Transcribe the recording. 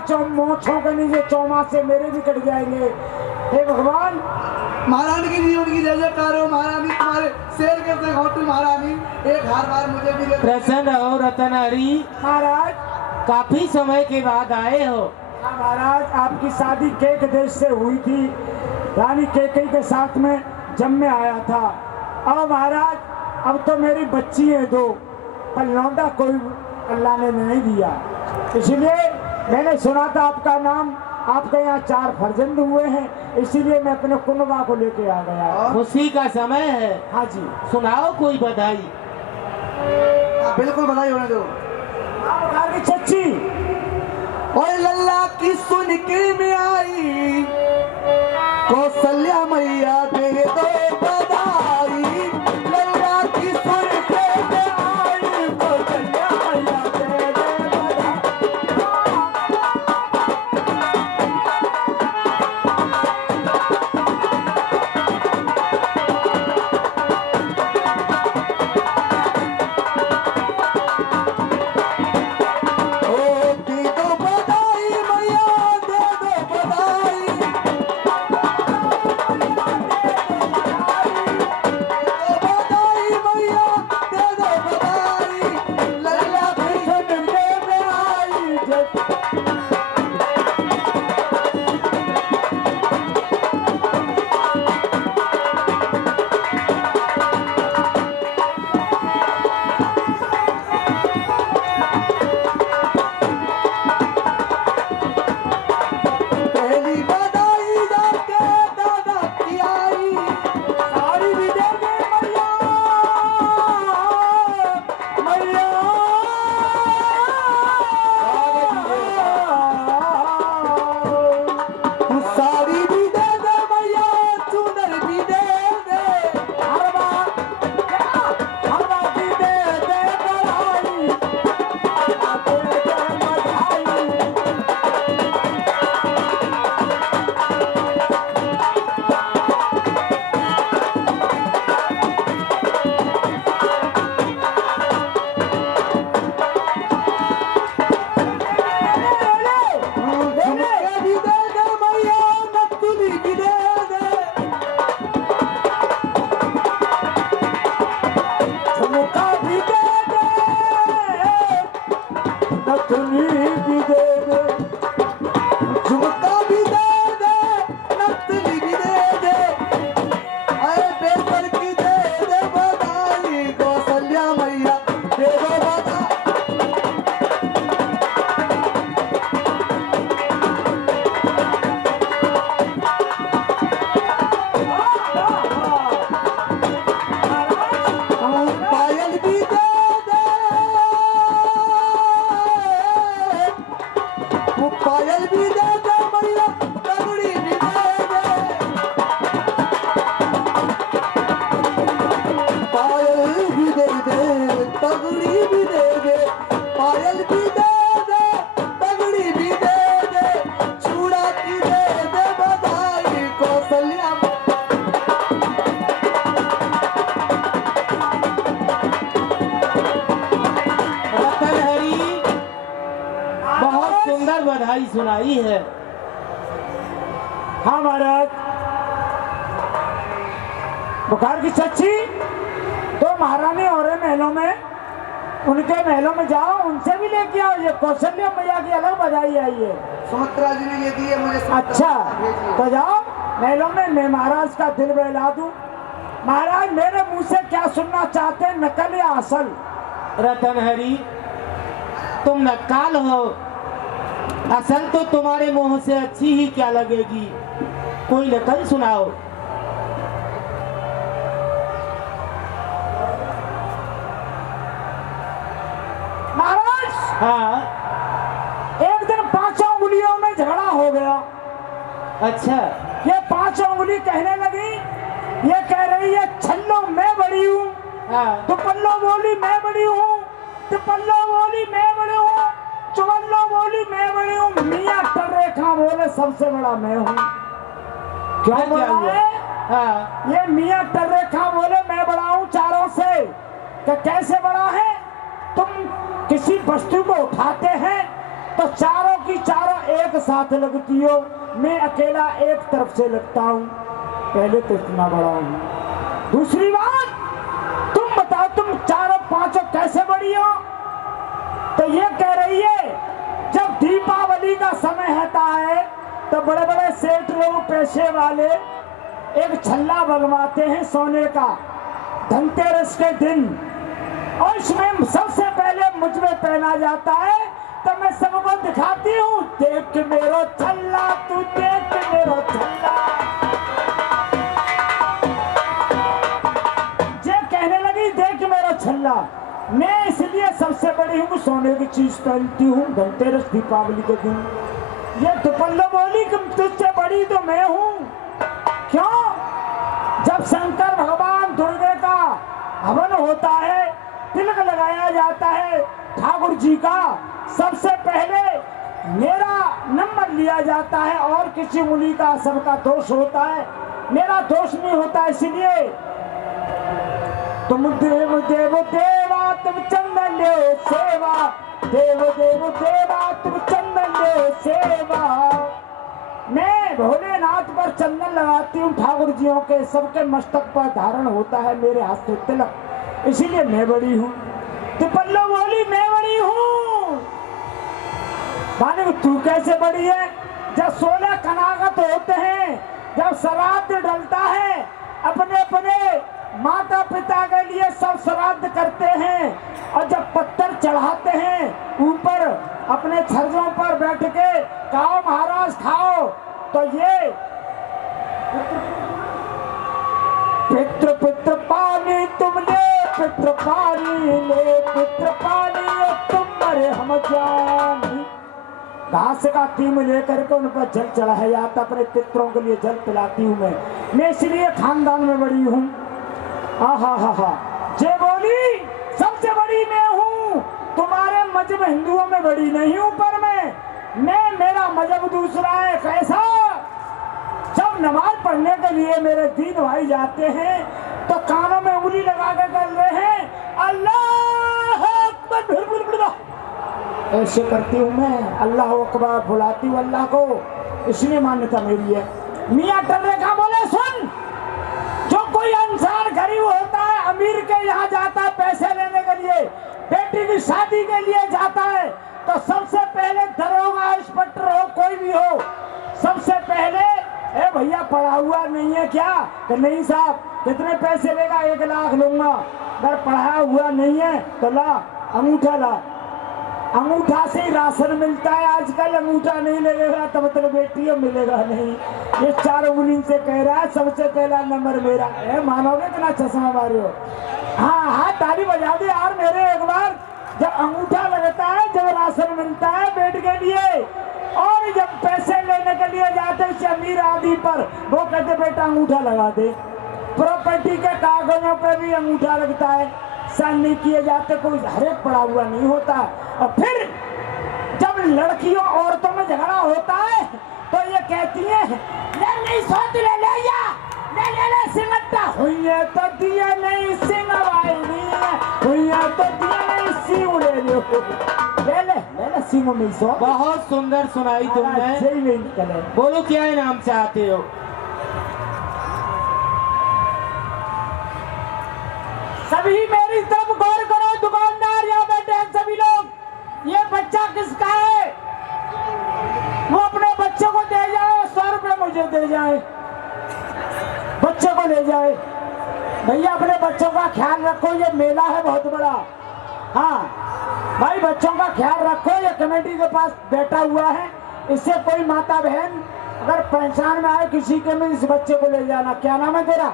के मोछों के नीचे चौमासे मेरे भी कट जाएंगे। हे भगवान, महारानी की जीवन की जय जयकार हो। महारानी तुम्हारे शेर के से घोटू महारानी, एक हर बार मुझे भी दे। प्रसन्न हो रतन हरी, महाराज काफी समय के बाद आए हो। हाँ महाराज, आपकी शादी केक देश से हुई थी, रानी केकई के साथ में जब मैं आया था। अब महाराज, अब तो मेरी बच्ची है 2, पर लौंडा कोई अल्लाह ने नहीं दिया, इसलिए मैंने सुना था आपका नाम, आपके यहाँ 4 फर्जंद हुए हैं, इसीलिए मैं अपने कुनबा को लेके आ गया। खुशी का समय है। हाँ जी, सुनाओ कोई बधाई। बिल्कुल बधाई होने दो। आपकी चच्ची ओए लल्ला की सुन के में आई, कौशल्या मैया दे दो बधाई। लल्ला की सुन के में आई, कौशल्या मैया दे दो बधाई सुनाई है। हाँ महाराज, बुखार की चच्ची तो महारानी हो रहे महलों में, उनके महलों में जाओ, उनसे भी लेके आओ। ये कौशल्या मैया की अलग बधाई आई है। सुमित्रा जी ने ये दी है मुझे। अच्छा, तो जाओ महलों में, मैं महाराज का दिल बहला दूं। महाराज मेरे मुंह से क्या सुनना चाहते हैं, नकल या असल? रतन हरी, तुम नक्काल हो, असल तो तुम्हारे मुंह से अच्छी ही क्या लगेगी। कोई नकल सुनाओ। महाराज हाँ, एक दिन 5 उंगलियों में झगड़ा हो गया। अच्छा, ये 5 उंगली कहने लगी, ये कह रही है छल्लो मैं बड़ी हूँ, हाँ, दुपल्लो बोली मैं बड़ी हूँ, तिपल्लो बोली मैं बड़ी हूँ, चुगल्लो बोली मैं बड़ी हूँ, मियाँ टर्रेखा बोले सबसे बड़ा मैं हूँ। क्या फिर क्या बोला हुआ? है? हाँ, ये मियाँ टर्रेखा बोले मैं बड़ा हूँ चारों से। कि कैसे बड़ा है? तुम किसी वस्तु को उठाते हैं तो चारों की चारों एक साथ लगती हो, मैं अकेला एक तरफ से लगता हूँ। पहले तो इतना बड़ा हूँ। दूसरी बात, तुम बताओ तुम चारों पांचों कैसे बड़ी हो? तो ये कह रही है जब दीपावली का समय होता है तो बड़े बड़े सेठ लोग पैसे वाले एक छल्ला बनवाते हैं सोने का धनतेरस के दिन, और इसमें सबसे पहले मुझ में पहना जाता है। तो मैं सबको दिखाती हूँ, देख मेरो छल्ला, तू देख मेरो छल्ला। ये कहने लगी देख मेरो छल्ला। मैं इसलिए सबसे बड़ी हूँ, सोने की चीज पहनती हूँ धनतेरस दीपावली के दिन। ये दुपल्लो बोली कि तुझसे बड़ी तो मैं हूँ। क्यों? जब शंकर भगवान दुर्गे का हवन होता है, तिलक लगाया जाता है ठाकुर जी का, सबसे पहले मेरा नंबर लिया जाता है, और किसी मुनि का सबका दोष होता है, मेरा दोष नहीं होता। इसलिए तुम देव देव देवा तुम चंदन ले सेवा, देव देव देवा तुम चंदन ले सेवा। मैं भोलेनाथ पर चंदन लगाती हूँ, ठाकुर जियों के सबके मस्तक पर धारण होता है मेरे हाथ से तिलक, इसीलिए मैं बड़ी हूँ। तो पल्लो बोली मैं बड़ी हूँ। माने तू कैसे बड़ी है? जब 16 कनागत होते हैं, जब श्राद्ध डलता है, अपने अपने माता पिता के लिए सब श्राद्ध करते हैं, और जब पत्थर चढ़ाते हैं ऊपर अपने छर्जों पर बैठ के, खाओ महाराज खाओ, तो ये पितृ पितृ पानी तुम ले, पितृ पानी ले, पितृ पानी तुम मरे हम जानी। घास का तीम लेकर के उन पर जल चढ़ाया जाता, अपने पितरों के लिए जल पिलाती हूँ मैं इसलिए खानदान में बड़ी हूँ। हा जे बोली सबसे बड़ी मैं हूँ, तुम्हारे मजहब हिंदुओं में बड़ी नहीं हूँ, पर मैं मेरा मजहब दूसरा है। कैसा? जब नमाज पढ़ने के लिए मेरे दीन भाई जाते हैं तो कानों में उंगली लगा के कर रहे हैं अल्लाह अकबर, ऐसे करती हूँ मैं, अल्लाह अकबर बुलाती हूँ अल्लाह को, इसलिए मान्यता मेरी है। मियाँ टर्रे का बोले सुन, जो कोई इंसान गरीब होता है अमीर के यहाँ जाता है पैसे लेने के लिए, बेटी की शादी के लिए जाता है, तो सबसे पहले दरोगा इंस्पेक्टर हो कोई भी हो, सबसे पहले ए भैया पढ़ा हुआ नहीं है क्या? तो नहीं साहब। कितने पैसे लेगा? 1 लाख लूंगा। अगर पढ़ाया हुआ नहीं है तो ला अंगूठा ला, अंगूठा से ही राशन मिलता है आजकल, अंगूठा नहीं लगेगा तब तक बेटी मिलेगा नहीं। ये 4 उंगली से कह रहा है सबसे पहला नंबर मेरा है। मानोगे कितना चश्मा मारे हो? हाँ ताली बजा दे यार मेरे एक बार। जब अंगूठा लगता है, जब राशन मिलता है बेट के लिए, और जब पैसे लेने के लिए जाते हैं अमीर आदि पर, वो कहते बेटा अंगूठा लगा दे। प्रॉपर्टी के कागजों पे भी अंगूठा लगता है, साइन नहीं किए जाते, कोई हरेक पड़ा हुआ नहीं होता। और फिर जब लड़कियों औरतों में झगड़ा होता है तो ये कहती है नहीं सोच ले ले सिंगट्टा हुई है तो दिया नहीं सिंगवाई हुई है तो दिया नहीं सिंग ले सिंग में सो। बहुत सुंदर सुनाई तुमने। बोलो क्या इनाम चाहते हो? सभी मेरी तरफ गौर करो, दुकानदार यहाँ बैठे हैं सभी लोग। ये बच्चा किसका है? वो अपने बच्चे को दे जाए, 100 रुपए मुझे दे जाए, बच्चे को ले जाए। भैया अपने बच्चों का ख्याल रखो, ये मेला है बहुत बड़ा। हाँ भाई बच्चों का ख्याल रखो, ये कमेटी के पास बैठा हुआ है, इससे कोई माता बहन अगर पहचान में आए किसी के में इस बच्चे को ले जाना। क्या नाम है तेरा?